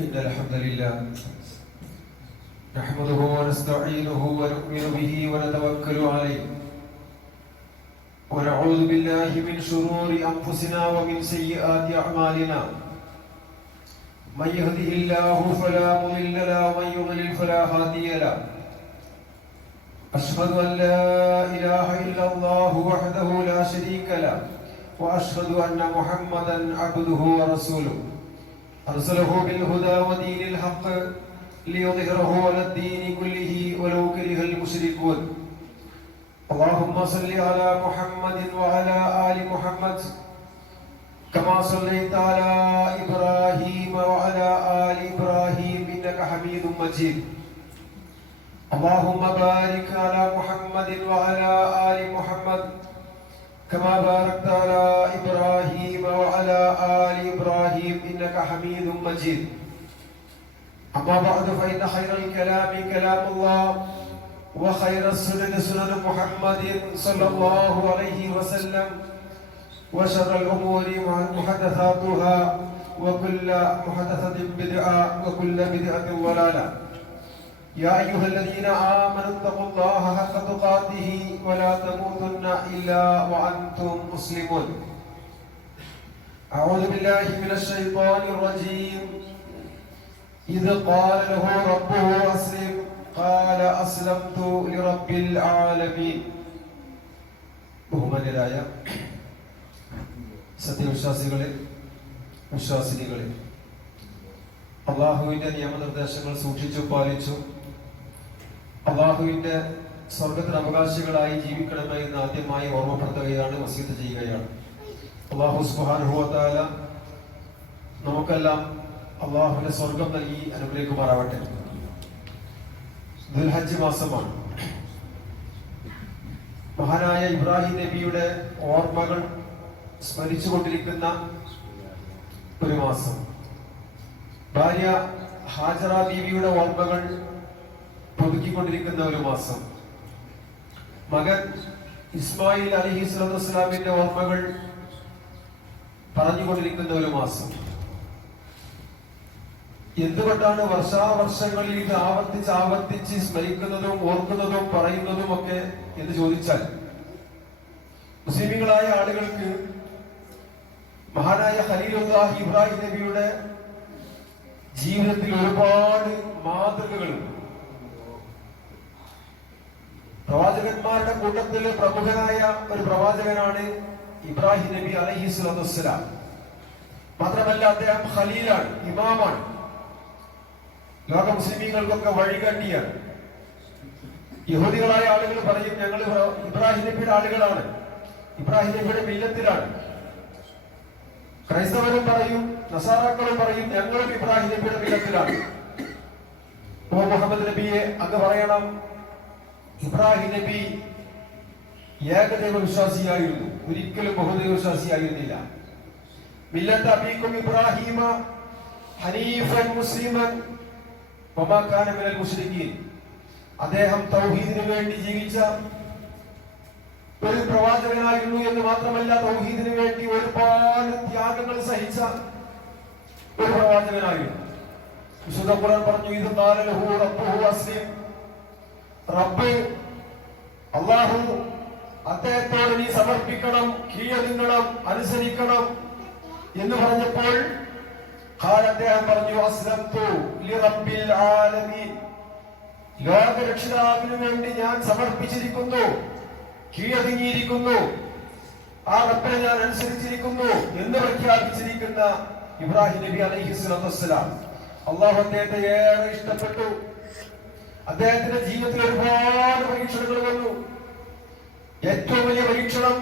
إن الحمد لله نحمده ونستعينه ونؤمن به ونتوكل عليه ونعوذ بالله من شرور أنفسنا ومن سيئات أعمالنا من يهده الله فلا مضل له ومن يضلل فلا هادي له أشهد أن لا إله إلا الله وحده لا شريك له وأشهد أن محمدا عبده ورسوله أرسله بالهدى ودين الحق ليظهره على الدين كله ولو كره المشركون اللهم صل على محمد وعلى آل محمد كما صليت على إبراهيم وعلى آل إبراهيم إنك حميد مجيد اللهم بارك على محمد وعلى آل محمد كما باركت على إبراهيم وعلى آل إبراهيم إنك حميد مجيد أما بعد فإن خير الكلام كلام الله وخير السنن سنن محمد صلى الله عليه وسلم وشر الأمور محدثاتها وكل محدثة بدعة وكل بدعة ضلالة يا أيها الذين آمنوا اتقوا الله حق تقاته ولا تموتن إلا وأنتم مسلمون أعوذ بالله من الشيطان الرجيم إذ قال له ربه أسلم قال أسلمت لرب العالمين ബഹുമാന്യരായ സത്യവിശ്വാസികളെ വിശ്വാസിനികളെ അള്ളാഹുവിന്റെ നിയമനിർദ്ദേശങ്ങൾ സൂക്ഷിച്ചു പാലിച്ചു അള്ളാഹുവിന്റെ സ്വർഗത്തിന് അവകാശികളായി ജീവിക്കണമേ എന്ന് ആദ്യമായി ഓർമ്മപ്പെടുത്തുകയാണ്, വസീയത്ത് ചെയ്യുകയാണ്. അള്ളാഹു സുബ്ഹാനഹു വ തആല നമുക്കെല്ലാം അള്ളാഹുവിന്റെ സ്വർഗം നൽകി അനുഗ്രഹിക്കുമാറാവട്ടെ. ദുൽഹജ്ജ് മാസമാണ്. മഹാനായ ഇബ്രാഹിം നബിയുടെ ഓർമ്മകൾ സ്മരിച്ചുകൊണ്ടിരിക്കുന്ന ഒരു മാസം. ഭാര്യ ഹാജറ ബീവിയുടെ ഓർമ്മകൾ പുതുക്കിക്കൊണ്ടിരിക്കുന്ന ഒരു മാസം. മകൻ ഇസ്മായിൽ അലൈഹിസ്സലാത്തു വസ്സലാമിന്റെ ഓർമ്മകൾ പറഞ്ഞുകൊണ്ടിരിക്കുന്ന ഒരു മാസം. എന്തുകൊണ്ടാണ് വർഷാവർഷങ്ങളിൽ ഇത് ആവർത്തിച്ച് സ്മരിക്കുന്നതും ഓർക്കുന്നതും പറയുന്നതും ഒക്കെ എന്ന് ചോദിച്ചാൽ, മുസ്ലിമുകളായ ആളുകൾക്ക് മഹാനായ ഖലീലുല്ലാഹി ഇബ്രാഹിം നബിയുടെ ജീവിതത്തിൽ ഒരുപാട് മാതൃകകളുണ്ട്. പ്രവാചകന്മാരുടെ കൂട്ടത്തില് പ്രമുഖനായ ഒരു പ്രവാചകനാണ് ഇബ്രാഹിം നബി അലൈഹിസ്സലാത്തു വസ്സലാം. മാത്രമല്ല അദ്ദേഹം ഖലീലാണ്, ഇമാമാണ്, ലോക മുസ്ലിമീങ്ങൾക്കൊക്കെ വഴികാട്ടിയാണ്. യഹൂദികളായ ആളുകൾ പറയും ഞങ്ങൾ ഇബ്രാഹിം നബിയുടെ ആളുകളാണ്, ഇബ്രാഹിം നബിയുടെ മില്ലത്തിലാണ്. ക്രൈസ്തവരും പറയും, നസാറാക്കളും പറയും ഞങ്ങളും ഇബ്രാഹിം നബിയുടെ മില്ലത്തിലാണ്. ഓ മുഹമ്മദ് നബിയെ അങ്ങ് പറയണം, ഇബ്രാഹിം നബി ഏകദൈവ വിശ്വാസിയായിരുന്നു, ഒരിക്കലും ബഹുദൈവ വിശ്വാസിയായിരുന്നില്ല. മില്ലത്ത് അബീക്കും ഇബ്രാഹിമ ഹനീഫൻ മുസ്ലിമൻ വമാ കാന മിനൽ മുശ്രിക്കീൻ. അദ്ദേഹം തൗഹീദിനു വേണ്ടി ജീവിച്ച ഒരു പ്രവാചകനായിരുന്നു എന്ന് മാത്രമല്ല, തൗഹീദിനു വേണ്ടി ഒരുപാട് ത്യാഗങ്ങൾ സഹിച്ച ഒരു പ്രവാചകനായിരുന്നു. വിശുദ്ധ ഖുർആൻ പറഞ്ഞു, ഇത് ഖാല ലഹു റബ്ബുഹു അസ്ലിം. റബ്ബ് അല്ലാഹു അദ്ദേഹത്തോട് നീ സമർപ്പിക്കണം, കീഴടങ്ങണം, അനുസരിക്കണം എന്ന് പറഞ്ഞപ്പോൾ അദ്ദേഹം പറഞ്ഞു അസ്ലംതു ലിറബ്ബിൽ ആലമീൻ. ലോകരക്ഷിതാവിനു വേണ്ടി ഞാൻ സമർപ്പിച്ചിരിക്കുന്നു, കീഴടങ്ങിയിരിക്കുന്നു, ആ റബ്ബിനെ ഞാൻ അനുസരിച്ചിരിക്കുന്നു എന്ന് പ്രഖ്യാപിച്ചിരിക്കുന്ന ഇബ്രാഹിം നബി അലൈഹിസ്സലാത്തു വസ്സലാം. അല്ലാഹു അദ്ദേഹത്തെ ഏറെ ഇഷ്ടപ്പെട്ടു. അദ്ദേഹത്തിന്റെ ജീവിതത്തിൽ ഒരുപാട് പരീക്ഷണങ്ങൾ വന്നു. ഏറ്റവും വലിയ പരീക്ഷണം,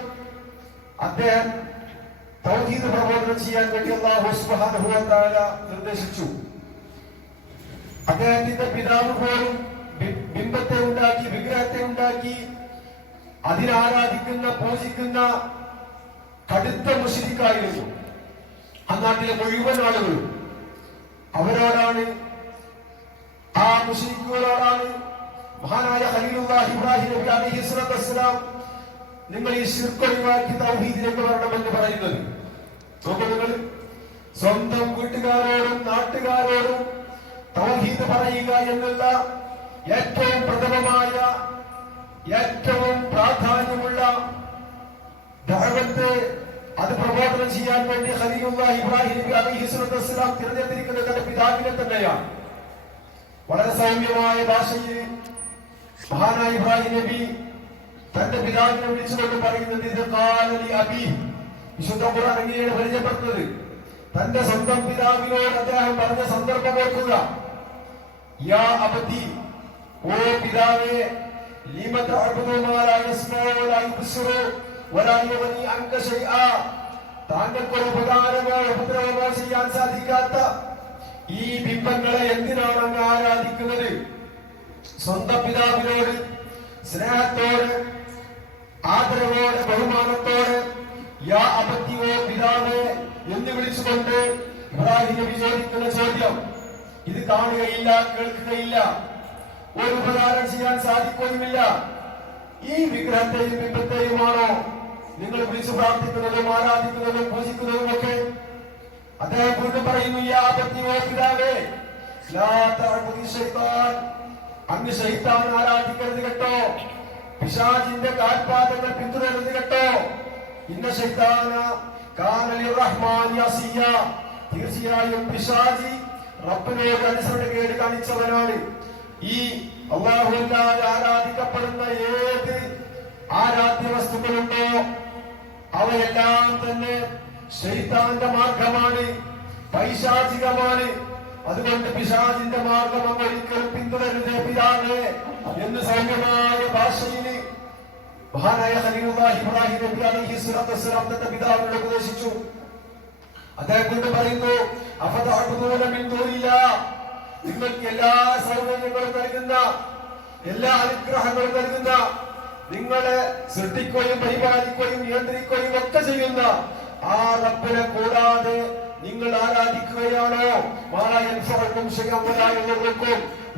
അദ്ദേഹം തൗഹീദ് പ്രബോധനം ചെയ്യാൻ വേണ്ടി അല്ലാഹു സുബ്ഹാനഹു വ തആല നിർദ്ദേശിച്ചു. അദ്ദേഹത്തിന്റെ പിതാവ് പോലും ബിംബത്തെ ഉണ്ടാക്കി, വിഗ്രഹത്തെ ഉണ്ടാക്കി അതിനാരാധിക്കുന്ന, പൂജിക്കുന്ന കടുത്ത മുശ്രിക്കായിരുന്നു. ആ നാട്ടിലെ മുഴുവൻ ആളുകളും അവരോടാണ്, ആ മുശ്രിക്കുകളോടാണ് മഹാനായ ഖലീലുല്ലാഹി ഇബ്രാഹിം നബി അലൈഹിസ്സലാത്തു വസ്സലാം നിങ്ങൾ ഈ ശിർക്ക് ഒഴിവാക്കി തൗഹീദിലേക്ക് വരണമെന്ന് പറയുന്നത്. നോക്കൂ, നിങ്ങൾ സ്വന്തം വീട്ടുകാരോടും നാട്ടുകാരോടും തൗഹീദ് പറയുക എന്നുള്ള ഏറ്റവും പ്രഥമമായ ഏറ്റവും പ്രാധാന്യമുള്ള ദഅവത്ത് അത് പ്രബോധനം ചെയ്യാൻ വേണ്ടി ഖലീലുല്ലാഹി ഇബ്രാഹിം നബി അലൈഹിസ്സലാത്തു വസ്സലാം തിരഞ്ഞെടുത്തിരിക്കുന്നത് തന്റെ പിതാവിനെ തന്നെയാണ്. വളരെ സൗമ്യമായ ഭാഷയിൽ മഹാനായ ഇബ്രാഹിം നബി തന്റെ പിതാവിനെ വിളിച്ചുകൊണ്ട് പറയുന്നത് ഇത് ഖാലലി അബീ. വിശുദ്ധ ഖുർആൻ എങ്ങനെയാണ് പരിചയപ്പെടുന്നത്? തന്റെ സ്വന്തം പിതാവിനോട് അദ്ദേഹം പറഞ്ഞ സന്ദർഭം ഓർക്കുക. യാ അബതി, ഓ പിതാവേ, ലിമ തഅബുദു മാ ലാ യസ്മഉ വലാ യുബ്സിറു വലാ യുഗ്നി അൻക ശൈആ. താങ്കൾക്ക് ഒരു ഉപകാരമോ ഉപദ്രവമോ ചെയ്യാൻ സാധിക്കാത്ത ഈ ബിംബങ്ങളെ എന്തിനാണ് അങ്ങ് ആരാധിക്കുന്നത്? സ്വന്തം പിതാവിനോട് സ്നേഹത്തോട് ആദരവോടെ ബഹുമാനത്തോടെ യാ അബതി, ഓ പിതാവേ എന്ന് വിളിച്ചുകൊണ്ട് ഇബ്രാഹിം നബി ചോദിക്കുന്ന ചോദ്യം ഇത് കാണുകയില്ല, കേൾക്കുകയില്ല, ഒരു ഉപകാരം ചെയ്യാൻ സാധിക്കുകയുമില്ല. ഈ വിഗ്രഹത്തെയും ബിംബത്തെയുമാണോ നിങ്ങൾ വിളിച്ചു പ്രാർത്ഥിക്കുന്നതും ആരാധിക്കുന്നതും പൂജിക്കുന്നതും ഒക്കെ? അദ്ദേഹം വീണ്ടും പറയുന്നു, യാ അബതി, ഓ പിതാവേ, ലാ തഅബുദി ശൈത്താൻ. അങ്ങ് ശൈത്താൻ ആരാധിക്കരുത് കേട്ടോ, പിശാചിന്റെ കാൽപാദങ്ങൾ പിന്തുടരുത് കേട്ടോ. ഇന്ന ശൈത്താന കാന ലിർറഹ്മാനി അസിയ. തീർച്ചയായും പിശാചി റബ്ബിനോട് അനുസരണക്കേട് കാണിച്ചവനാണ്. ഈ അല്ലാഹുവല്ലാതെ ആരാധിക്കപ്പെടുന്ന ഏത് ആരാധ്യ വസ്തുക്കളുണ്ടോ അവയെല്ലാം തന്നെ ശൈത്താന്റെ മാർഗമാണ്, പൈശാചികമാണ്. അതുകൊണ്ട് പിശാചിന്റെ മാർഗം അങ്ങ് ഒരിക്കലും പിന്തുടരുതേ പിതാവേ എന്ന് സൗമ്യമായ ഭാഷയിൽ മഹാനായ ഖലീലുല്ലാഹി ഇബ്രാഹിം നബി അലൈഹിസ്സലാത്തു വസ്സലാം തന്റെ പിതാവിനോട് ഉപദേശിച്ചു. അദ്ദേഹം കൊണ്ട് പറയുന്നു, അഫതഅബുദൂന മിൻ ദൂനില്ലാഹ്. നിങ്ങൾക്ക് എല്ലാ സൗകര്യങ്ങളും നൽകുന്ന, എല്ലാ അനുഗ്രഹങ്ങളും നൽകുന്ന, നിങ്ങളെ സൃഷ്ടിക്കുകയും പരിപാലിക്കുകയും നിയന്ത്രിക്കുകയും ഒക്കെ ചെയ്യുന്ന ആ റബ്ബിനെ കൂടാതെ നിങ്ങൾ ആരാധിക്കുകയാണോ?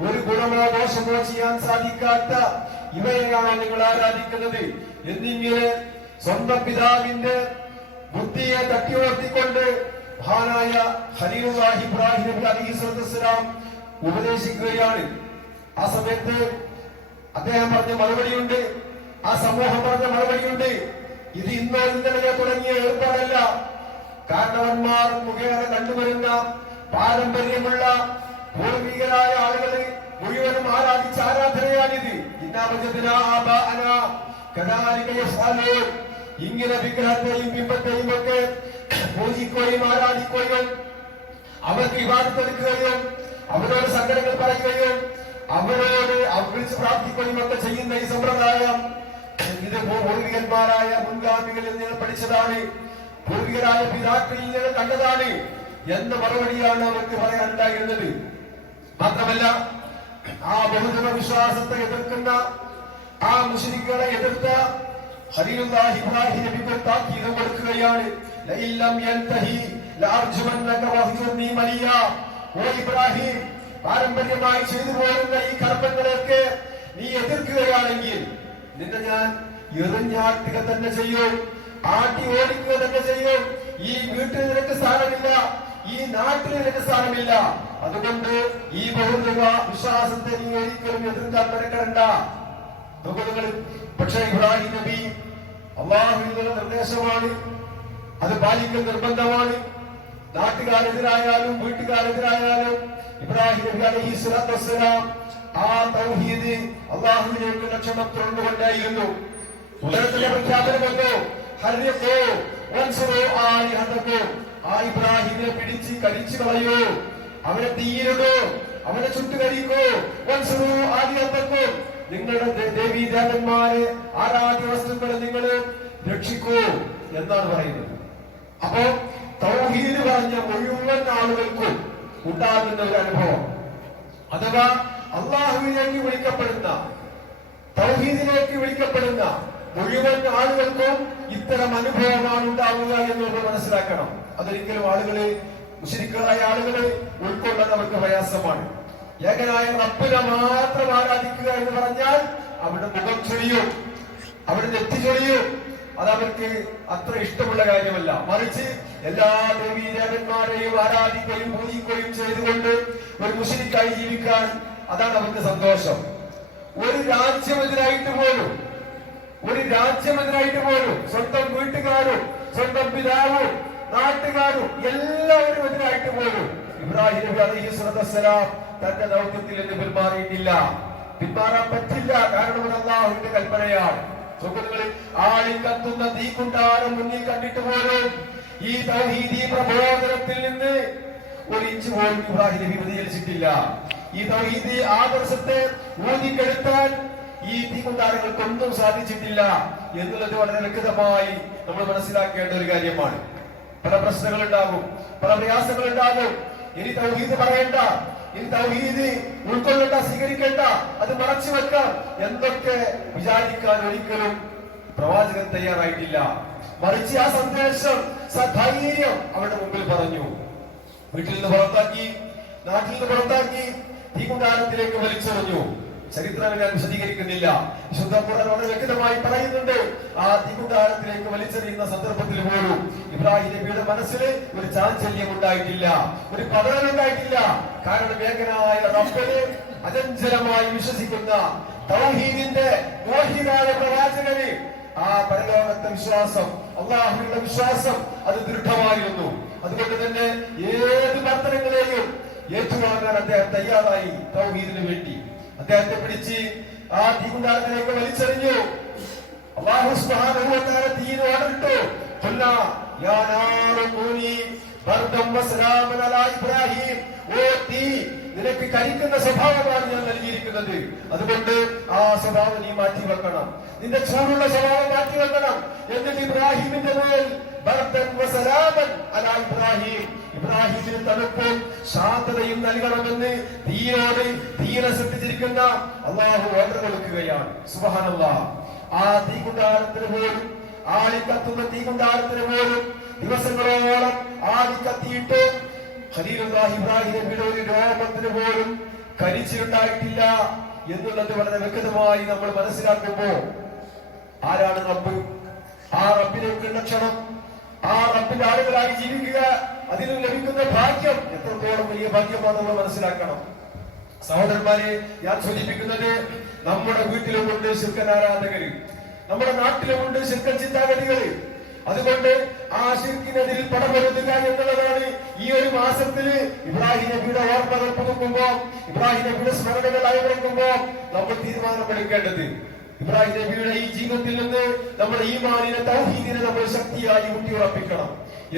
ഒരു ഗുണമോ ദോഷമോ ചെയ്യാൻ സാധിക്കാത്ത ഇവയെയാണോ നിങ്ങൾ ആരാധിക്കുന്നത് എന്നിങ്ങനെ സ്വന്തം പിതാവിന്റെ ബുദ്ധിയെ തട്ടിയോർത്തിക്കൊണ്ട് മഹാനായ ഖലീലുല്ലാഹി ഇബ്രാഹിം നബി അലൈഹിസ്സലാത്തു വസ്സലാം ഉപദേശിക്കുകയാണ്. ആ സമയത്ത് അദ്ദേഹം പറഞ്ഞ മറുപടിയുണ്ട്, ആ സമൂഹം പറഞ്ഞ മറുപടിയുണ്ട്. ഇത് ഇന്നോ ഇന്നലെയോ തുടങ്ങിയ ഏർപ്പാടല്ല. കാരണവന്മാർ മുഖേന കണ്ടുവരുന്ന പാരമ്പര്യമുള്ള പൂർവികരായ ആളുകള് മുഴുവനും ആരാധിച്ച ആരാധനയാണിത്. ഇങ്ങനെ വിഗ്രഹത്തെയും ബിംബത്തെയും ഒക്കെ പൂജിക്കുകയും ആരാധിക്കുകയും അവർക്ക് ഇബാദത്ത് എടുക്കുകയും അവരോട് സങ്കടങ്ങൾ പറയുകയും അവരോട് വിളിച്ച് പ്രാർത്ഥിക്കുകയും ഒക്കെ ചെയ്യുന്ന ഈ സമ്പ്രദായം ഇത് പൂർവികന്മാരായ മുൻഗാമികളിൽ നിങ്ങൾ പഠിച്ചതാണ്, പൂർവികരായ പിതാക്കളിൽ നിങ്ങൾ കണ്ടതാണ് എന്ന മറുപടിയാണ് അവർക്ക് പറയാനുണ്ടായിരുന്നത്. മാത്രമല്ല, ആ ബഹുജന വിശ്വാസത്തെ എതിർക്കുന്ന ആ മുശ്രിക്കുകളെ എതിർത്ത ഖലീലുല്ലാഹി ഇബ്രാഹിം നബിക്ക് താക്കീത് കൊടുക്കുകയാണ്. ലഇല്ലം യൻതഹി ലഅർജുമന്നക വഹ്ജുർനി മലിയ. ഓ ഇബ്രാഹിം, പാരമ്പര്യമായി ചെയ്തു പോരുന്ന ഈ കർമ്മങ്ങളെയൊക്കെ നീ എതിർക്കുകയാണെങ്കിൽ നിന്നെ ഞാൻ എറിഞ്ഞാട്ടുക തന്നെ ചെയ്യും, ആട്ടി ഓടിക്കുക തന്നെ ചെയ്യും. ഈ വീട്ടിൽ നിനക്ക് സ്ഥാനമില്ല, ഈ നാട്ടിൽ നിനക്ക് സ്ഥാനമില്ല. അതുകൊണ്ട് ഈ ബഹുദൈവ വിശ്വാസത്തെ നീ ഒരിക്കലും എതിർക്കാൻ മെനക്കെടണ്ട. പക്ഷെ ഇബ്രാഹിം നബി അല്ലാഹുവിന്റെ നിർദ്ദേശമാണ്, അത് പാലിക്കൽ നിർബന്ധമാണ്. നാട്ടുകാരെതിരായാലും വീട്ടുകാരെതിരായാലും ഇബ്രാഹിം നബി അലൈഹിസ്സലാത്തു വസ്സലാം ആ തൗഹീദ് അല്ലാഹുവിലേക്ക് ലക്ഷണം തുറന്നുകൊണ്ടായിരുന്നു. ഉലകത്തിന്റെ പ്രഖ്യാപനം വന്നു, ഹർരിഖൂ വൻസുറൂ ആലിഹതക്കും. ആ ഇബ്രാഹിമിനെ പിടിച്ച് കരിച്ചു കളയൂ, അവനെ തീയിലിടൂ, അവനെ ചുട്ടുകരിക്കൂ. വൻസുറൂ ആലിഹതക്കും, നിങ്ങളുടെ ദേവീ ദേവന്മാരെ ആരാധ്യ വസ്തുക്കളെ നിങ്ങൾ രക്ഷിക്കൂ എന്നാണ് പറയുന്നത്. അപ്പോ തൗഹീദ് പറഞ്ഞ മുഴുവൻ ആളുകൾക്കും ഉണ്ടാകുന്ന ഒരു അനുഭവം, അഥവാ അള്ളാഹുവിലേക്ക് വിളിക്കപ്പെടുന്ന, തൗഹീദിലേക്ക് വിളിക്കപ്പെടുന്ന മുഴുവൻ ആളുകൾക്കും ഇത്തരം അനുഭവമാണ് ഉണ്ടാവുക എന്നുള്ളത് മനസ്സിലാക്കണം. അതൊരിക്കലും ആളുകള് മുശ്രിക്കുകളായ ആളുകള് ഉൾക്കൊള്ളാൻ അവർക്ക് പ്രയാസമാണ്. ഏകനായ റബ്ബിനെ മാത്രം ആരാധിക്കുക എന്ന് പറഞ്ഞാൽ അവിടെ മുഖം ചൊളിയും, അവിടെ നെറ്റി ചൊളിയും, അത് അവർക്ക് അത്ര ഇഷ്ടമുള്ള കാര്യമല്ല. മറിച്ച് എല്ലാ ദേവീദേവന്മാരെയും ആരാധിക്കുകയും പൂജിക്കുകയും ചെയ്തുകൊണ്ട് ഒരു മുശ്രിക്കായി ജീവിക്കാൻ അതാണ് അവർക്ക് സന്തോഷം. ഒരു രാജ്യമെതിരായിട്ട് പോലും സ്വന്തം വീട്ടുകാരും സ്വന്തം പിതാവും നാട്ടുകാരും എല്ലാവരും എതിരായിട്ട് പോലും ഇബ്രാഹിം നബി അലൈഹിസ്സലാത്തു വസ്സലാം തന്റെ ദൗത്യത്തിൽ നിന്ന് പിന്മാറാൻ പറ്റില്ല. കാരണം അത് അല്ലാഹുവിന്റെ കൽപ്പനയാണ്. സുഹൃത്തുക്കളെ, ആളിക്കത്തുന്ന തീക്കുണ്ടാരം മുന്നിൽ കണ്ടിട്ട് പോലും ഈ തൗഹീദി പ്രബോധനത്തിൽ നിന്ന് ഒരു ഇഞ്ച് പോലും ഇബ്രാഹിം നബി വ്യതിചലിച്ചിട്ടില്ല. ഈ തൗഹീദി ആദർശത്തെ ഊതിക്കെടുത്താൻ ഈ തീക്കുണ്ടാരങ്ങൾക്കൊന്നും സാധിച്ചിട്ടില്ല എന്നുള്ളത് വളരെ വ്യക്തമായി നമ്മൾ മനസ്സിലാക്കേണ്ട ഒരു കാര്യമാണ്. പല പ്രശ്നങ്ങളുണ്ടാകും, പല പ്രയാസങ്ങളുണ്ടാകും. ഇനി തൗഹീദ് പറയണ്ട, ഇനി തൗഹീദ് ഉൾക്കൊള്ളേണ്ട, സ്വീകരിക്കേണ്ട, അത് മറച്ചു വെക്കാം എന്തൊക്കെ വിചാരിക്കാൻ ഒരിക്കലും പ്രവാചകൻ തയ്യാറായിട്ടില്ല. മറിച്ച് ആ സന്ദേശം സധൈര്യം അവരുടെ മുമ്പിൽ പറഞ്ഞു. വീട്ടിൽ നിന്ന് പുറത്താക്കി, നാട്ടിൽ നിന്ന് പുറത്താക്കി, തീകുണ്ടാരത്തിലേക്ക് വലിച്ചെറിഞ്ഞു. ചരിത്രം ഞാൻ വിശദീകരിക്കുന്നില്ല. വിശുദ്ധ ഖുർആൻ വളരെ വ്യക്തമായി പറയുന്നുണ്ട്. ആ തീകുണ്ടാരത്തിലേക്ക് വലിച്ചെറിയുന്ന സന്ദർഭത്തിൽ പോലും ഇബ്രാഹിം നബിയുടെ മനസ്സിൽ ഒരു ചാഞ്ചല്യം ഉണ്ടായിട്ടില്ല, ഒരു പതനം ഉണ്ടായിട്ടില്ല. കാരണം ഏകനായ റബ്ബിനെ അചഞ്ചലമായി വിശ്വസിക്കുന്ന തൗഹീദിന്റെ മോഹിതായ പ്രവാചകന് ആ പരലോകത്തെ വിശ്വാസം, അല്ലാഹുവിന്റെ വിശ്വാസം അത് ദൃഢമായിരുന്നു. അതുകൊണ്ട് തന്നെ ഏത് മർദ്ദനങ്ങളെയും ഏറ്റുവാങ്ങാൻ അദ്ദേഹം തയ്യാറായി. തൗഹീദിന് വേണ്ടി അദ്ദേഹത്തെ പിടിച്ച് ആ തീകുണ്ടാരത്തിലേക്ക് വലിച്ചെറിഞ്ഞു. അല്ലാഹു സുബ്ഹാനഹു വ തആല തീയിൽ ഓർഡിട്ടു, ഖുൽനാ യാ നാറു കൂനി ബർദം വസലാമൻ അലാ ഇബ്രാഹിം. ഓ തീ, നിനക്ക് കരിക്കുന്ന സ്വഭാവമാണ് ഞാൻ നൽകിയിരിക്കുന്നത്. അതുകൊണ്ട് ആ സ്വഭാവം നീ മാറ്റിവെക്കണം, നിന്റെ ചൂടുള്ള സ്വഭാവം മാറ്റിവെക്കണം. എന്നിട്ട് ഇബ്രാഹിമിന്റെ മേൽ ബർദൻ വസലാമൻ അലാ ഇബ്രാഹിം, ഇബ്രാഹിമിന് തണുപ്പും ശാന്തതയും നൽകണമെന്ന് തീരെ സൃഷ്ടിച്ചിരിക്കുന്ന അല്ലാഹു ഓർഡർ കൊടുക്കുകയാണ്. സുബ്ഹാനല്ലാഹ്. ആ തീകുണ്ടാരത്തിന് പോലും, ആളിക്കത്തുന്ന തീകുണ്ടാരത്തിന് പോലും ദിവസങ്ങളോളം ആളിക്കത്തിയിട്ട് ഖലീലുല്ലാഹി ഇബ്രാഹിം നബിയുടെ ഒരു രോമത്തിന് പോലും കരിച്ചിലുണ്ടായിട്ടില്ല എന്നുള്ളത് വളരെ വ്യക്തമായി നമ്മൾ മനസ്സിലാക്കുമ്പോൾ ആരാണ് റബ്ബ്? ആ റബ്ബിലേക്കുള്ള ക്ഷണം, ആ റബ്ബിന്റെ ആളുകളായി ജീവിക്കുക, അതിൽ ലഭിക്കുന്ന ഭാഗ്യം എത്രത്തോളം വലിയ ഭാഗ്യമാണ് നമ്മൾ മനസ്സിലാക്കണം. സഹോദരന്മാരെ, ഞാൻ സൂചിപ്പിക്കുന്നത് നമ്മുടെ വീട്ടിലുമുണ്ട് ശിർക്കൻ ആരാധകര്, നമ്മുടെ നാട്ടിലുമുണ്ട് ശിർക്കൻ ചിന്താഗതികള്. അതുകൊണ്ട് ആ ശിർക്കിനെതിരിൽ പടപൊരുതുക എന്നുള്ളതാണ് ഈ ഒരു മാസത്തില് ഇബ്രാഹിം നബിയുടെ ഓർമ്മകൾ പുതുക്കുമ്പോ, ഇബ്രാഹിം നബിയുടെ സ്മരണകൾ അയവിറക്കുമ്പോ നമ്മൾ തീരുമാനമെടുക്കേണ്ടത് ഇബ്രാഹിം നബിയുടെ ഈ ജീവിതത്തിൽ നിന്ന് നമ്മുടെ ഈമാനിനെ, തൗഹീദിനെ നമ്മൾ ശക്തിയായി ഊട്ടിയുറപ്പിക്കണം.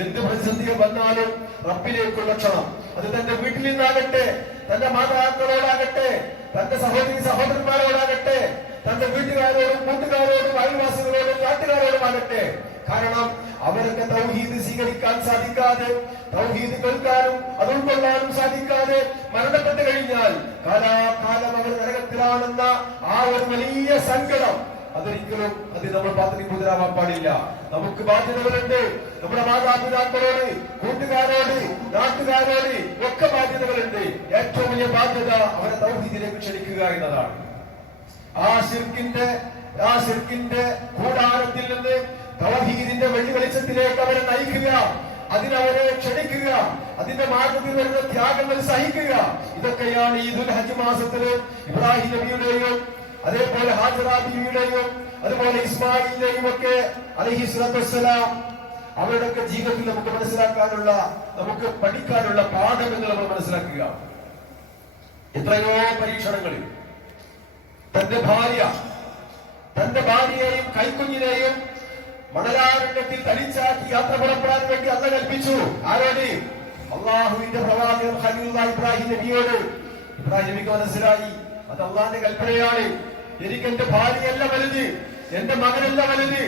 എന്ത് പ്രതിസന്ധികൾ വന്നാലും റബ്ബിലേക്കുള്ള ക്ഷണം, അത് തന്റെ വീട്ടിൽ നിന്നാകട്ടെ, തന്റെ മാതാക്കളോടാകട്ടെ, തന്റെ സഹോദരന്മാരോടാകട്ടെ, തന്റെ വീട്ടുകാരോടും കൂട്ടുകാരോടും അയൽവാസികളോടും നാട്ടുകാരോടുമാകട്ടെ. കാരണം അവരൊക്കെ തൗഹീദ് സ്വീകരിക്കാൻ സാധിക്കാതെ, തൗഹീദ് കേൾക്കാനും അത് ഉൾക്കൊള്ളാനും സാധിക്കാതെ മരണപ്പെട്ട് കഴിഞ്ഞാൽ കാലാകാലം അവർ നരകത്തിലാണെന്ന ആ ഒരു വലിയ സങ്കടം അതൊരിക്കലും നമ്മൾ പാത്രീഭൂതരാവാൻ പാടില്ല. നമുക്ക് ബാധ്യതകളുണ്ട്. നമ്മുടെ മാതാപിതാക്കളോട്, കൂട്ടുകാരോട്, നാട്ടുകാരോട് ഒക്കെ ബാധ്യതകളുണ്ട്. ഏറ്റവും വലിയ ബാധ്യത അവരെ തൗഹീദിലേക്ക് ക്ഷണിക്കുക എന്നതാണ്. ആ ശിർക്കിന്റെ കൂടാരത്തിൽ നിന്ന് തൗഹീദിന്റെ വെള്ളി വെളിച്ചത്തിലേക്ക് അവരെ നയിക്കുക, അതിനവരെ ക്ഷണിക്കുക, അതിന്റെ മാർഗത്തിൽ വരുന്ന ത്യാഗങ്ങൾ സഹിക്കുക. ഇതൊക്കെയാണ് ഈ ദുൽഹജ്ജ് മാസത്തില് ഇബ്രാഹിം നബിയുടെയും അതേപോലെ ഹാജറ ബീവിയുടെയും അതുപോലെ ഇസ്മായിലിന്റെയും ഒക്കെ അലൈഹിസ്സലാത്തു വസ്സലാം അവരുടെയൊക്കെ ജീവിതത്തിൽ നമുക്ക് മനസ്സിലാക്കാനുള്ള, നമുക്ക് പഠിക്കാനുള്ള പാഠങ്ങൾ നമ്മൾ മനസ്സിലാക്കുക. എത്രയോ പരീക്ഷണങ്ങളിൽ തന്റെ ഭാര്യയെയും കൈക്കുഞ്ഞിനെയും മണലാരണ്യത്തിൽ തടിച്ചാക്കി യാത്ര പുറപ്പെടാൻ വേണ്ടി അല്ലാഹു കൽപ്പിച്ചു. ആരോട്? അല്ലാഹുവിന്റെ പ്രവാചകൻ ഖലീലുല്ലാഹി ഇബ്രാഹിം നബിയോട്. ഇബ്രാഹിം നബിക്ക് മനസ്സിലായി അത് അല്ലാഹുവിന്റെ കൽപ്പനയാണ്. എനിക്ക് എന്റെ ഭാര്യയല്ല വലുത്, എന്റെ മകനല്ല വലുത്,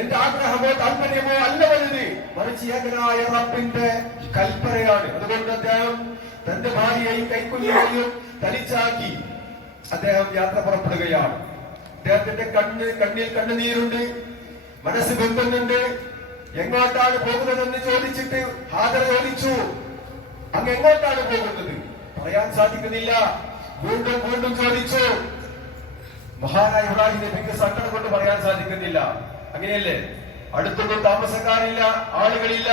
എന്റെ ആഗ്രഹമോ താല്പര്യമോ അല്ല വലുത്, മറിച്ച് ഏകനായ റബ്ബിന്റെ കൽപ്പനയാണ്. അതുകൊണ്ട് അദ്ദേഹം തന്റെ ഭാര്യയെയും കൈക്കുഞ്ഞിനെയും തടിച്ചാക്കി അദ്ദേഹം യാത്ര പുറപ്പെടുകയാണ്. അദ്ദേഹത്തിന്റെ കണ്ണിൽ കണ്ണുനീരുണ്ട്, മനസ്സ് വെമ്പുന്നുണ്ട്. എങ്ങോട്ടാണ് പോകുന്നതെന്ന് ചോദിച്ചിട്ട് ഹാജർ ചോദിച്ചു, അങ്ങ് എങ്ങോട്ടാണ് പോകുന്നത്? പറയാൻ സാധിക്കുന്നില്ല. വീണ്ടും ചോദിച്ചു. മഹാനായ ഇബ്രാഹിം നബിക്ക് സങ്കടം കൊണ്ട് പറയാൻ സാധിക്കുന്നില്ല. അങ്ങനെയല്ലേ? അടുത്തൊന്നും താമസക്കാരില്ല, ആളുകളില്ല,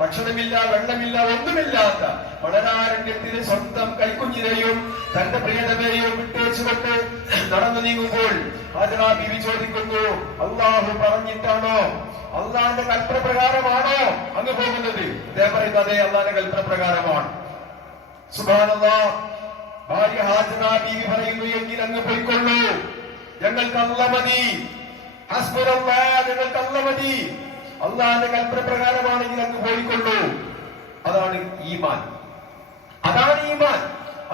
ഭക്ഷണമില്ല, വെള്ളമില്ല, ഒന്നുമില്ലാത്ത വളരാരണ്യത്തിൽ സ്വന്തം കൈക്കുഞ്ഞിനെയും തന്റെ പ്രിയതമേയും വിട്ടേച്ചുകൊണ്ട് നടന്നു നീങ്ങുമ്പോൾ ഹാജറ ബീവി ചോദിക്കുന്നു, അള്ളാഹു പറഞ്ഞിട്ടാണോ, അള്ളാന്റെ കൽപ്പന പ്രകാരമാണോ അങ്ങ് പോകുന്നത്? അദ്ദേഹം പറയുന്നത് അതെ, അള്ളാന്റെ കൽപ്പന പ്രകാരമാണ്. സുബ്ഹാനല്ലാഹ്. ഭാര്യ ഹാജറ ബീവി പറയുന്നു, എങ്കിൽ അങ്ങ് പോയിക്കൊള്ളൂ, ഞങ്ങൾക്ക് അല്ലാഹ് മതി, ഹസ്ബുനല്ലാഹ്, ഞങ്ങൾക്ക് അല്ലാഹ് മതി, അള്ളാന്റെ കൽപ്പന പ്രകാരമാണെങ്കിൽ അങ്ങ് പോയിക്കൊള്ളൂ. അതാണ് ഈമാൻ, അതാണ് ഈമാൻ,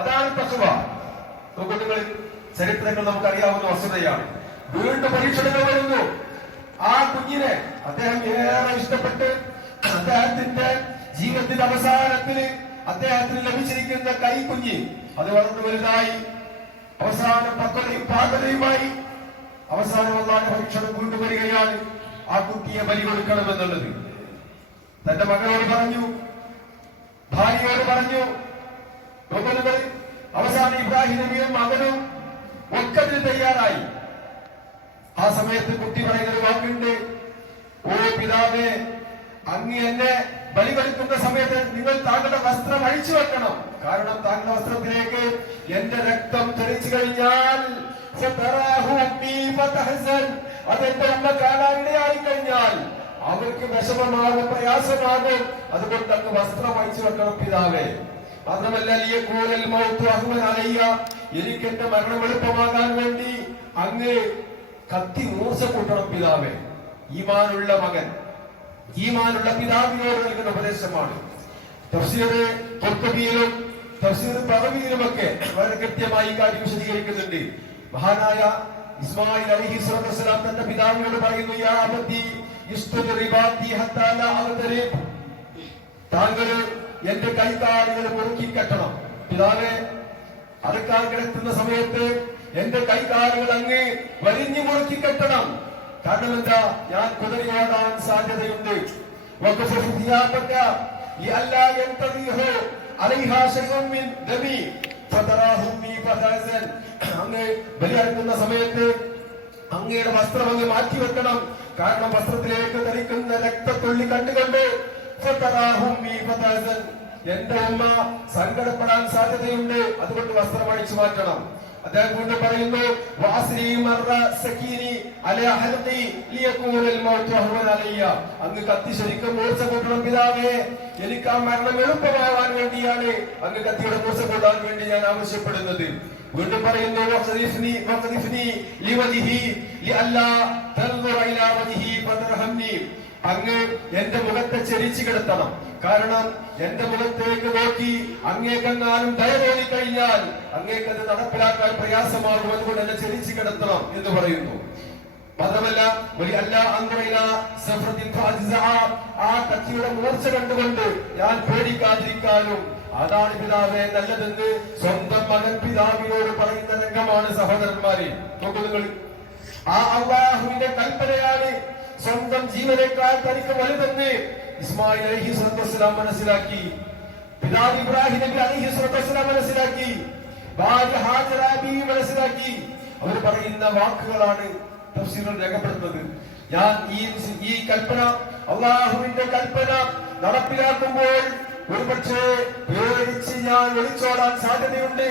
അതാണ് തഖ്വ. നോക്കൂ നിങ്ങൾ, ചരിത്രങ്ങൾ നമുക്കറിയാവുന്ന വസ്തുതയാണ്. വീണ്ടും പരീക്ഷണങ്ങൾ വരുന്നു. ആ കുഞ്ഞിനെ അദ്ദേഹം ഏറെ ഇഷ്ടപ്പെട്ട് അദ്ദേഹത്തിന്റെ ജീവിതത്തിന്റെ അവസാനത്തിന് അദ്ദേഹത്തിന് ലഭിച്ചിരിക്കുന്ന കൈക്കുഞ്ഞ് അത് വളർന്നു വലുതായി അവസാനം പക്വതയും പാകതയുമായി അവസാനം അല്ലാഹുവിന്റെ പരീക്ഷണം വീണ്ടും വരികയാണ്. ആ കുട്ടിയെ ബലി കൊടുക്കണമെന്നുള്ളത് തന്റെ മകനോട് പറഞ്ഞു, ഭാര്യയോട് പറഞ്ഞു. അവസാനം ഇബ്രാഹിം നബിയും മകനും ഒക്കെ തയ്യാറായി. ആ സമയത്ത് കുട്ടി പറയുന്നൊരു വാക്കുണ്ട്, ഓ പിതാവേ, അങ്ങ് എന്നെ ബലി കൊടുക്കുന്ന സമയത്ത് നിങ്ങൾ താങ്കളുടെ വസ്ത്രം അഴിച്ചു വെക്കണം. കാരണം താങ്കളുടെ വസ്ത്രത്തിലേക്ക് എന്റെ രക്തം തെറിച്ചു കഴിഞ്ഞാൽ അതെന്റെ ഉമ്മ കാണാനിടയായി കഴിഞ്ഞാൽ അവർക്ക് വിഷമമാകും, പ്രയാസമാകും. അതുകൊണ്ട് അങ്ങ് വസ്ത്രം അഴിച്ചു വെക്കണം പിതാവേ. മാത്രമല്ല, എനിക്ക് എന്റെ മരണം എളുപ്പമാകാൻ വേണ്ടി അങ്ങ് കത്തി മൂർച്ച കൂട്ടണം പിതാവേ. ഈമാനുള്ള മകൻ, ഈമാനുള്ള പിതാവിനോട് നൽകുന്ന ഉപദേശമാണ്. തഫ്സീർ ഖുർത്തുബിയിലും തഫ്സീർ തബവീയിലുമൊക്കെ വളരെ കൃത്യമായി കാര്യം വിശദീകരിക്കുന്നുണ്ട്. മഹാനായ ഇസ്മായിൽ അലൈഹിസ്സലാത്തു വസ്സലാം തന്റെ പിതാവിനോട് പറയുന്നു, യാ അബതി ഇസ്തുദ്രിബാതി ഹത്താ ലാ അദ്രിബ്, താങ്കൾ എന്റെ കൈകാലുകൾ മുറുക്കി കെട്ടണം. പിതാവെ, അറക്കാൻ കിടക്കുന്ന സമയത്ത് എന്റെ കൈകാലുകൾ അങ്ങ് വലിഞ്ഞു മുറുക്കി കെട്ടണം. കാരണം എന്താ, ഞാൻ കുതിരി ഓടാൻ സാധ്യതയുണ്ട്. അങ്ങ് ബലിയറുക്കുന്ന സമയത്ത് അങ്ങയുടെ വസ്ത്രം അങ്ങ് മാറ്റി വെക്കണം. കാരണം വസ്ത്രത്തിലേക്ക് തെറിക്കുന്ന രക്തത്തുള്ളി കണ്ടുകൊണ്ട് എന്റെ ഉമ്മ സങ്കടപ്പെടാൻ സാധ്യതയുണ്ട്, അതുകൊണ്ട് വസ്ത്രം അഴിച്ചു മാറ്റണം. അദ്ദേഹം കൊണ്ട് പറയുന്നു, അങ്ങ് കത്തി ശരിക്കും മൂർച്ച കൂട്ടണം പിതാവേ, എനിക്ക് ആ മരണം എളുപ്പമാവാൻ വേണ്ടിയാണ് അങ്ങ് കത്തിയുടെ മൂർച്ച കൂട്ടാൻ വേണ്ടി ഞാൻ ആവശ്യപ്പെടുന്നത്. വീണ്ടും പറയുന്നു, അങ്ങ് എന്റെ മുഖത്തെ ചെരിച്ചു കിടത്തണം. കാരണം എന്റെ മുഖത്തേക്ക് നോക്കി അങ്ങേക്കെങ്ങാനും ദയ തോന്നിക്കഴിഞ്ഞാൽ അങ്ങേക്കത് നടപ്പിലാക്കാൻ പ്രയാസമാകും, അതുകൊണ്ട് എന്നെ ചെരിച്ചു കിടത്തണം എന്ന് പറയുന്നു. മാത്രമല്ല, ആ കത്തിയുടെ മൂർച്ച കണ്ടുകൊണ്ട് ഞാൻ പേടിക്കാതിരിക്കാനും അതാണ് പിതാവേ നല്ലതെന്ന് സ്വന്തം മകൻ പിതാവിനോട് പറയുന്ന രംഗമാണ് സഹോദരന്മാരെ. നോക്കൂ, ആ അല്ലാഹുവിന്റെ കൽപ്പനയാണ് സ്വന്തം ജീവനേക്കാൾ തനിക്ക് വലുതെന്ന് ഇസ്മായിൽ അലൈഹിസ്സലാത്തു വസ്സലാം മനസ്സിലാക്കി, പിതാവ് ഇബ്രാഹിം നബി അലൈഹിസ്സലാത്തു വസ്സലാം മനസ്സിലാക്കി, ഭാര്യ ഹാജറ ബീവി മനസ്സിലാക്കി. അവർ പറയുന്ന വാക്കുകളാണ് തഫ്സീറിൽ രേഖപ്പെടുത്തുന്നത്. ഞാൻ ഈ കൽപ്പന, അല്ലാഹുവിന്റെ കൽപ്പന നടപ്പിലാക്കുമ്പോൾ ഒരുപക്ഷെ പേടിച്ച് ഞാൻ ഒളിച്ചോടാൻ സാധ്യതയുണ്ട്,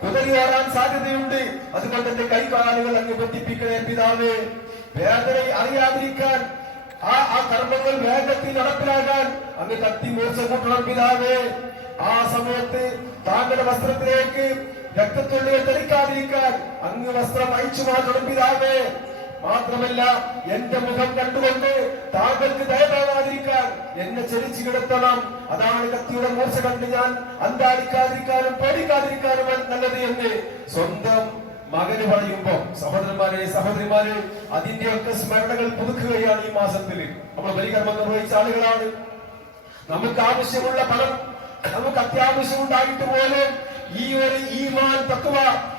കുതിരിയോടാൻ സാധ്യതയുണ്ട്. അതുകൊണ്ട് എന്റെ കൈകാലുകൾ അങ്ങ് ബന്ധിപ്പിക്കണേ പിതാവേ. വേദന അറിയാതിരിക്കാൻ, ആ കർമ്മങ്ങൾ വേഗത്തിൽ നടപ്പിലാക്കാൻ അങ്ങ് കത്തി മൂർച്ച കൂട്ടണം പിതാവേ. ആ സമയത്ത് താങ്കളുടെ വസ്ത്രത്തിലേക്ക് രക്തത്തുള്ളികൾ തെറിക്കാതിരിക്കാൻ അങ്ങ് വസ്ത്രം അഴിച്ചു മാറ്റണം പിതാവേ. മാത്രമല്ല, എന്റെ മുഖം കണ്ടുകൊണ്ട് താങ്കൾക്ക് ദയ തോന്നാതിരിക്കാൻ എന്നെ ചരിച്ചു കിടത്തണം. അതാണ് കത്തിയുടെ മൂർച്ച കണ്ട് ഞാൻ അന്താടിക്കാതിരിക്കാനും പേടിക്കാതിരിക്കാനും നല്ലത് എന്ന് സ്വന്തം മകന് പറയുമ്പോ, സഹോദരന്മാരെ സഹോദരിമാരെ, അതിന്റെയൊക്കെ സ്മരണകൾ പുതുക്കുകയാണ് ഈ മാസത്തിൽ. നമ്മൾ ബലികർമ്മം നിർവഹിച്ച ആളുകളാണ്. നമുക്ക് ആവശ്യമുള്ള പണം നമുക്ക് അത്യാവശ്യം ഉണ്ടായിട്ട് പോലും ഈ ഒരു ഈമാൻ തഖ്വ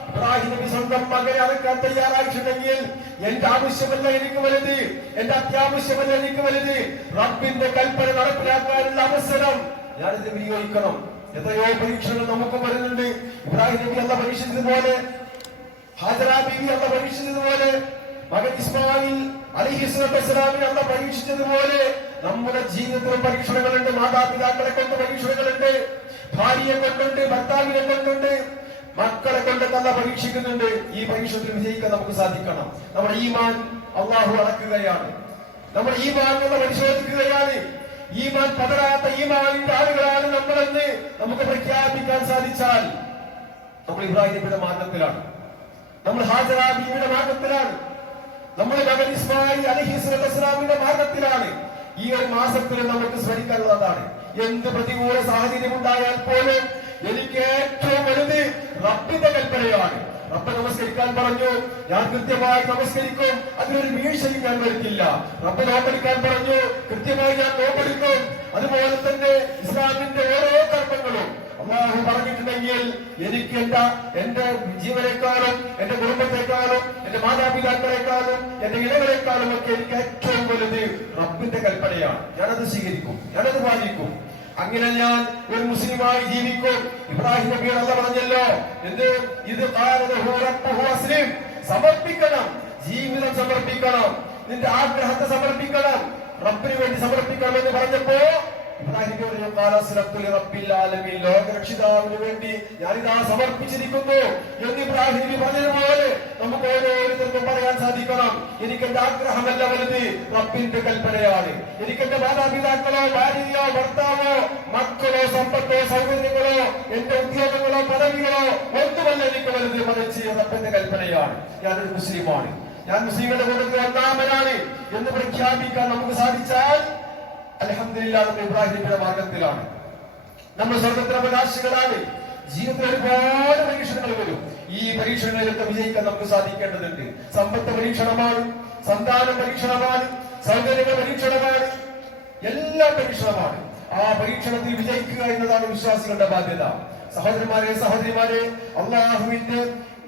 ഇബ്രാഹിം നബി സ്വന്തം മകനെ അറക്കാൻ തയ്യാറായിട്ടുണ്ടെങ്കിൽ എന്റെ ആവശ്യമല്ല എനിക്ക് വലുത്, എന്റെ അത്യാവശ്യമല്ല എനിക്ക് വലുത്, റബ്ബിന്റെ കൽപ്പന നടപ്പിലാക്കാനുള്ള അവസരം ഞാനിത് വിനിയോഗിക്കണം. എത്രയോ പരീക്ഷണങ്ങൾ നമുക്കും വരുന്നുണ്ട്. ഇബ്രാഹിം നബി അല്ലാഹു പരീക്ഷിച്ചതുപോലെ, ഹാജറ ബീവി അല്ലാഹു പരീക്ഷിച്ചതുപോലെ, മകൻ ഇസ്മായിൽ അലൈഹിസ്സലാമിനെ അല്ലാഹു പരീക്ഷിച്ചതുപോലെ നമ്മുടെ ജീവിതത്തിലും പരീക്ഷണങ്ങളുണ്ട്. മാതാപിതാക്കളെ കൊണ്ട് പരീക്ഷണങ്ങളുണ്ട്, ഭാര്യയെ കൊണ്ടുണ്ട്, ഭർത്താവിനെ കൊണ്ടുണ്ട്, മക്കളെ കൊണ്ടൊക്കെ അല്ലാഹു പരീക്ഷിക്കുന്നുണ്ട്. ഈ പരീക്ഷണത്തിൽ വിജയിക്കാൻ നമുക്ക് സാധിക്കണം. നമ്മുടെ ഈമാൻ അല്ലാഹു അളക്കുകയാണ്, നമ്മുടെ ഈമാൻ പരിശോധിക്കുകയാണ്. ഈമാൻ പതരാത്ത ഈമാനിന്റെ ആളുകളാണ് നമ്മളെന്ന് നമുക്ക് പ്രഖ്യാപിക്കാൻ സാധിച്ചാൽ നമ്മൾ ഇബ്രാഹിം നബിയുടെ മാർഗത്തിലാണ്, നമ്മൾ ഹാജറ ബീവിയുടെ മാർഗത്തിലാണ്, നമ്മുടെ മകൻ ഇസ്മായിൽ അലൈഹിസ്സലാമിന്റെ മാർഗത്തിലാണ്. ഈ ഒരു മാസത്തിൽ നമുക്ക് സ്മരിക്കാനുള്ളതാണ്. എന്ത് പ്രതികൂല സാഹചര്യം ഉണ്ടായാൽ പോലും എനിക്ക് ഏറ്റവും വലുത് റബ്ബിന്റെ കൽപ്പനയാണ്. റബ്ബ് നമസ്കരിക്കാൻ പറഞ്ഞു, ഞാൻ കൃത്യമായി നമസ്കരിക്കും, അതിനൊരു വീഴ്ചയും ഞാൻ വരുത്തില്ല. റബ്ബ് നോമ്പെടുക്കാൻ പറഞ്ഞു, കൃത്യമായി ഞാൻ നോമ്പെടുക്കും. അതുപോലെ തന്നെ ഇസ്ലാമിന്റെ ഓരോ കർമ്മങ്ങളും അല്ലാഹു പറഞ്ഞിട്ടുണ്ടെങ്കിൽ എനിക്ക് എന്റെ ജീവനേക്കാളും, എന്റെ കുടുംബത്തെക്കാളും, എന്റെ മാതാപിതാക്കളെക്കാളും, എന്റെ ഇടകളെക്കാളും ഒക്കെ എനിക്ക് ഏറ്റവും വലുത് റബ്ബിന്റെ കൽപ്പനയാണ്. ഞാനത് സ്വീകരിക്കും, ഞാനത് പാലിക്കും. അങ്ങനെ ഞാൻ ഒരു മുസ്ലിമായി ജീവിക്കും. ഇബ്രാഹിം നബിയോട് അല്ലാഹു പറഞ്ഞല്ലോ, എന്ത് ഇത് സമർപ്പിക്കണം, ജീവിതം സമർപ്പിക്കണം, നിന്റെ ആഗ്രഹത്തെ സമർപ്പിക്കണം, റബ്ബിന് വേണ്ടി സമർപ്പിക്കണം എന്ന് പറഞ്ഞപ്പോ ഇബ്രാഹിം ലോകരക്ഷിതാവിന് വേണ്ടി ഞാനിതാ സമർപ്പിച്ചിരിക്കുന്നു എന്ന് ഇബ്രാഹിം നബി പറഞ്ഞതുപോലെ നമുക്ക് ഓരോരുത്തർക്കും പറയാൻ സാധിക്കണം. എനിക്ക് എന്റെ ആഗ്രഹമല്ല വലുത്, റബ്ബിന്റെ കൽപ്പനയാണ്. എനിക്ക് എന്റെ മാതാപിതാക്കളോ, ഭാര്യയോ, ഭർത്താവോ, മക്കളോ, സമ്പത്തോ, സൗകര്യങ്ങളോ, എന്റെ ഉദ്യോഗങ്ങളോ, പദവികളോ ഒന്നുമല്ല എനിക്ക് വലുത്, മറിച്ച് റബ്ബിന്റെ കൽപ്പനയാണ്. ഞാനൊരു മുസ്ലിമാണ്, ഞാൻ മുസ്ലിങ്ങളുടെ കൂട്ടത്തിൽ ഒന്നാമനാണ് എന്ന് പ്രഖ്യാപിക്കാൻ നമുക്ക് സാധിച്ചാൽ അൽഹംദുലില്ലാഹ് നമ്മൾ ഇബ്രാഹിം നബിയുടെ മാർഗത്തിലാണ്, നമ്മൾ സ്വർഗ്ഗത്തിലെ അവകാശികളാണ്. ജീവിതത്തിൽ ഒരുപാട് പരീക്ഷണങ്ങൾ വരും. ഈ പരീക്ഷണങ്ങളിലൊക്കെ വിജയിക്കാൻ നമുക്ക് സാധിക്കേണ്ടതുണ്ട്. സമ്പത്ത് പരീക്ഷണമാണ്, സന്താന പരീക്ഷണമാണ്, സൗകര്യങ്ങൾ പരീക്ഷണമാണ്, എല്ലാം പരീക്ഷണമാണ്. ആ പരീക്ഷണത്തിൽ വിജയിക്കുക എന്നതാണ് വിശ്വാസികളുടെ ബാധ്യത. സഹോദരന്മാരെ, സഹോദരിമാരെ, അള്ളാഹുവിന്റെ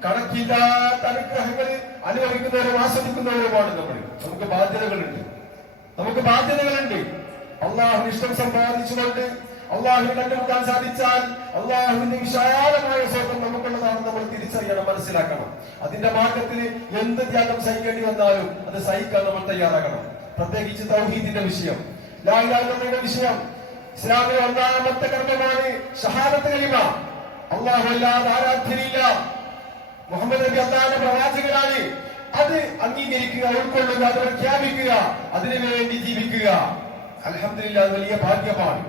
കണക്കില്ലാത്ത അനുഗ്രഹങ്ങൾ അനുഭവിക്കുന്നവരും ആസ്വദിക്കുന്നവരുമാണ് നമ്മൾ. നമുക്ക് ബാധ്യതകളുണ്ട്. അള്ളാഹു ഇഷ്ടം സമ്പാദിച്ചുകൊണ്ട് അള്ളാഹുവിനെ കണ്ടുമുട്ടാൻ സാധിച്ചാൽ അള്ളാഹുവിന്റെ വിശാലമായ സ്വർഗം നമുക്കുള്ളതാണെന്ന് നമ്മൾ തിരിച്ചറിയണം, മനസ്സിലാക്കണം. അതിന്റെ മാർഗത്തിൽ എന്ത് ത്യാഗം സഹിക്കേണ്ടി വന്നാലും അത് സഹിക്കാൻ നമ്മൾ തയ്യാറാകണം. പ്രത്യേകിച്ച് തൗഹീദിന്റെ വിഷയം, ലാ ഇലാഹ ഇല്ലല്ലാഹുവിന്റെ വിഷയം. ഇസ്ലാമിലെ ഒന്നാമത്തെ കർമ്മമാണ് ഷഹാദത്ത് കലിമ. അള്ളാഹു അല്ലാതെ ആരാധ്യനില്ല, മുഹമ്മദ് നബി അല്ലാഹുവിന്റെ പ്രവാചകനാണ്. അത് അംഗീകരിക്കുക, ഉൾക്കൊള്ളുക, അത് പ്രഖ്യാപിക്കുക, അതിനുവേണ്ടി ജീവിക്കുക. അൽഹംദുലില്ലാഹ്, വലിയ ഭാഗ്യമാണ്.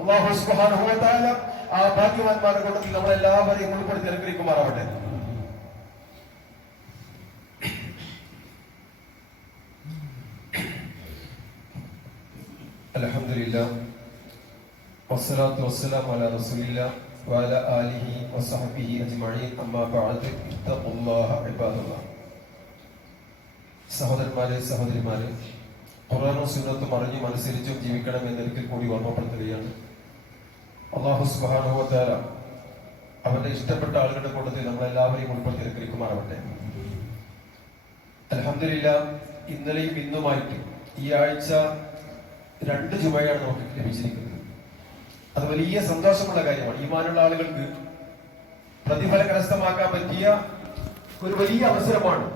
അല്ലാഹു സുബ്ഹാനഹു വ തആല ആ ഭാഗ്യവാന്മാരുടെ കൂട്ടത്തിൽ നമ്മളെല്ലാവരെയും ഉൾപ്പെടുത്തി അനുഗ്രഹിക്കുമാറാവട്ടെ. അൽഹംദുലില്ലാഹ് വസ്സലാത്തു വസ്സലാമു അലാ റസൂലില്ലാഹ് വഅലാ ആലിഹി വസഹ്ബിഹി അജ്മഈൻ. അമ്മാ ബഅദ്, ഇത്തഖുല്ലാഹ ഇബാദല്ലാഹ്. സഹോദരന്മാരെ, സഹോദരിമാരെ, ഖുർആനും സുന്നത്തും അറിഞ്ഞും അനുസരിച്ചും ജീവിക്കണം എന്നൊരിക്കൽ കൂടി ഓർമ്മപ്പെടുത്തുകയാണ്. അല്ലാഹു സുബ്ഹാനഹു വ തആല അവന്റെ ഇഷ്ടപ്പെട്ട ആളുകളുടെ കൂട്ടത്തിൽ നമ്മളെല്ലാവരെയും ഉൾപ്പെടുത്തി അനുഗ്രഹിക്കുമാറാവട്ടെ. അൽഹംദുലില്ലാഹ്, ഇന്നലെയും ഇന്നുമായിട്ട് ഈ ആഴ്ച 2 ജുമയാണ് നമുക്ക് ലഭിച്ചിരിക്കുന്നത്. അത് വലിയ സന്തോഷമുള്ള കാര്യമാണ്. ഈമാനുള്ള ആളുകൾക്ക് പ്രതിഫലം കരസ്ഥമാക്കാൻ പറ്റിയ ഒരു വലിയ അവസരമാണ്.